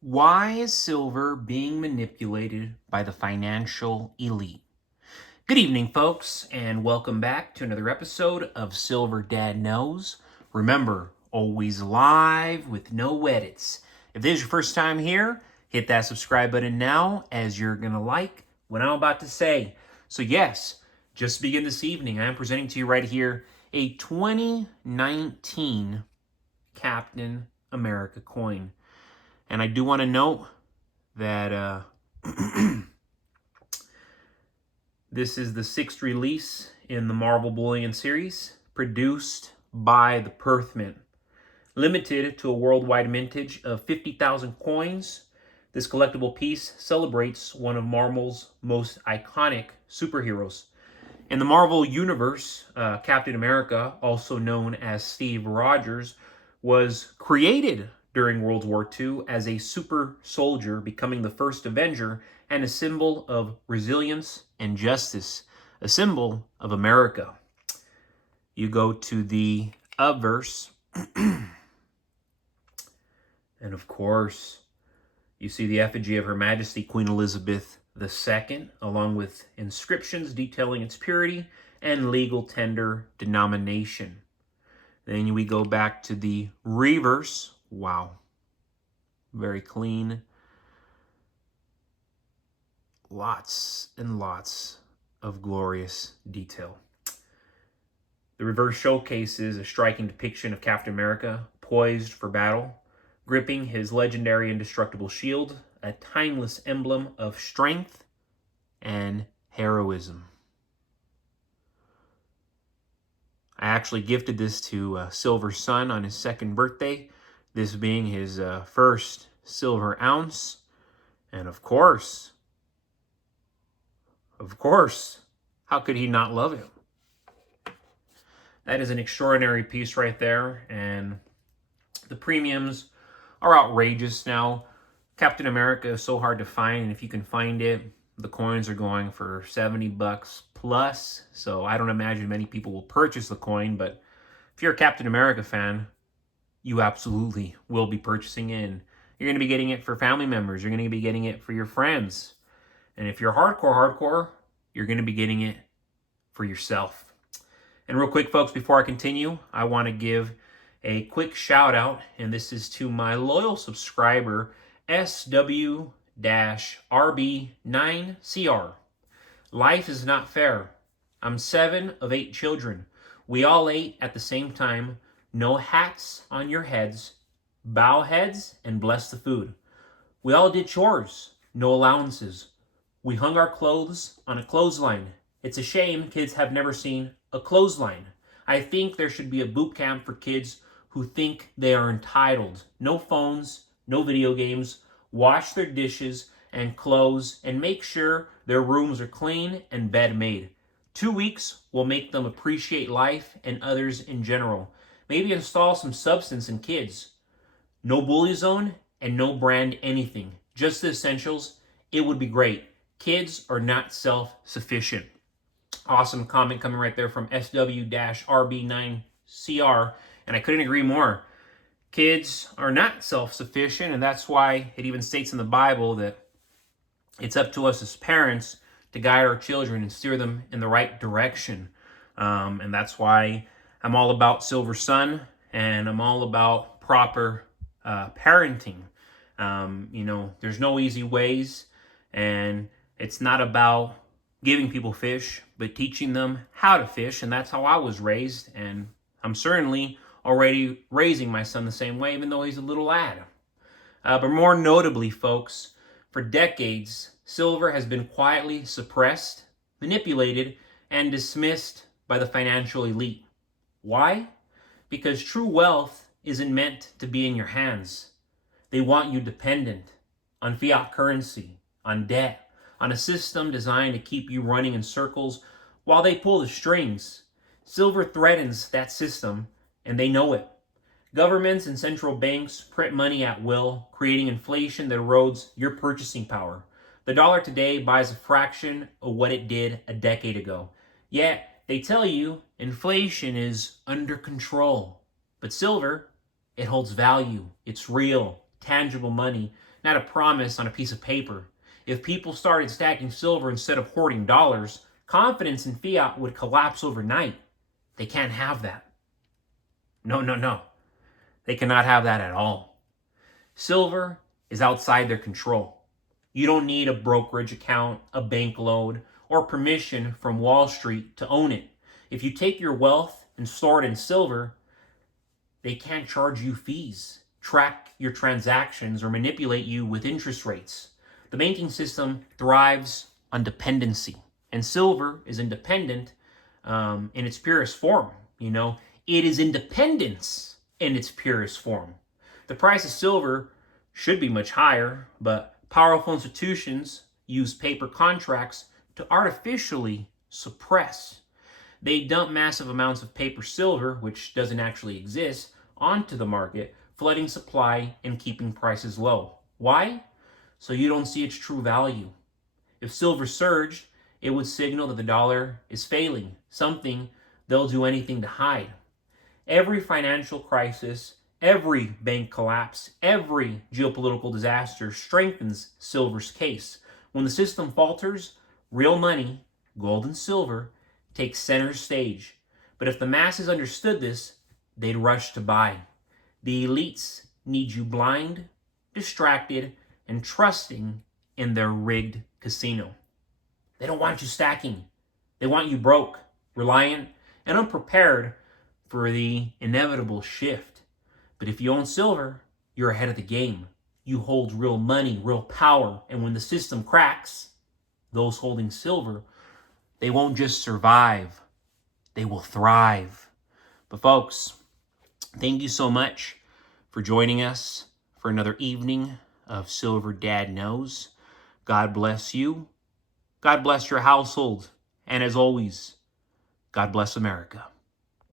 Why is silver being manipulated by the financial elite? Good evening, folks, and welcome back to another episode of Silver Dad Knows. Remember, always live with no edits. If this is your first time here, hit that subscribe button now, as you're going to like what I'm about to say. So yes, just to begin this evening, I am presenting to you right here a 2019 Captain America coin. And I do want to note that this is the sixth release in the Marvel Bullion series, produced by the Perth Mint. Limited to a worldwide mintage of 50,000 coins, this collectible piece celebrates one of Marvel's most iconic superheroes. In the Marvel Universe, Captain America, also known as Steve Rogers, was created during World War II as a super soldier, becoming the first Avenger and a symbol of resilience and justice, a symbol of America. You go to the obverse, and of course, you see the effigy of Her Majesty Queen Elizabeth II, along with inscriptions detailing its purity and legal tender denomination. Then we go back to the reverse. Wow. Very clean. Lots and lots of glorious detail. The reverse showcases a striking depiction of Captain America poised for battle, gripping his legendary indestructible shield, a timeless emblem of strength and heroism. I actually gifted this to Silver's son on his second birthday, this being his first silver ounce. And of course, how could he not love it? That is an extraordinary piece right there, and the premiums are outrageous now. Captain America is so hard to find, and if you can find it, the coins are going for $70 plus, so I don't imagine many people will purchase the coin, but if you're a Captain America fan, you absolutely will be purchasing it. You're going to be getting it for family members. You're going to be getting it for your friends. And if you're hardcore, you're going to be getting it for yourself. And real quick, folks, before I continue, I want to give a quick shout out, and this is to my loyal subscriber, SW-RB9CR. Life is not fair. I'm 7 of 8 children. We all ate at the same time. No hats on your heads. Bow heads and bless the food. We all did chores. No allowances. We hung our clothes on a clothesline. It's a shame kids have never seen a clothesline. I think there should be a boot camp for kids who think they are entitled. No phones, no video games. Wash their dishes and clothes and make sure their rooms are clean and bed made. 2 weeks will make them appreciate life and others in general. Maybe install some substance in kids. No bully zone and no brand anything. Just the essentials. It would be great. Kids are not self-sufficient. Awesome comment coming right there from SW-RB9CR, and I couldn't agree more. Kids are not self-sufficient, and that's why it even states in the Bible that it's up to us as parents to guide our children and steer them in the right direction. And that's why I'm all about Silver Sun, and I'm all about proper parenting. There's no easy ways, and it's not about giving people fish, but teaching them how to fish, and that's how I was raised, and I'm certainly already raising my son the same way, even though he's a little lad. But more notably, folks, for decades, silver has been quietly suppressed, manipulated, and dismissed by the financial elite. Why? Because true wealth isn't meant to be in your hands. They want you dependent on fiat currency, on debt, on a system designed to keep you running in circles while they pull the strings. Silver threatens that system, and they know it. Governments and central banks print money at will, creating inflation that erodes your purchasing power. The dollar today buys a fraction of what it did a decade ago. Yet, they tell you inflation is under control. But silver, it holds value. It's real, tangible money. not a promise on a piece of paper. If people started stacking silver instead of hoarding dollars, confidence in fiat would collapse overnight. They can't have that. No, no, no. They cannot have that at all. Silver is outside their control. You don't need a brokerage account, a bank loan, or permission from Wall Street to own it. If you take your wealth and store it in silver, they can't charge you fees, track your transactions, or manipulate you with interest rates. The banking system thrives on dependency, and silver is independent in its purest form. It is independence in its purest form. The price of silver should be much higher, but powerful institutions use paper contracts to artificially suppress. They dump massive amounts of paper silver, which doesn't actually exist, onto the market, flooding supply and keeping prices low. Why? So you don't see its true value. If silver surged, it would signal that the dollar is failing, something they'll do anything to hide. Every financial crisis, every bank collapse, every geopolitical disaster strengthens silver's case. When the system falters, real money, gold and silver, takes center stage. But if the masses understood this, they'd rush to buy. The elites need you blind, distracted, and trusting in their rigged casino. They don't want you stacking. They want you broke, reliant, and unprepared for the inevitable shift. But if you own silver, you're ahead of the game. You hold real money, real power, and when the system cracks, those holding silver, they won't just survive, they will thrive. But folks, thank you so much for joining us for another evening of Silver Dad Knows. God bless you. God bless your household. And as always, God bless America.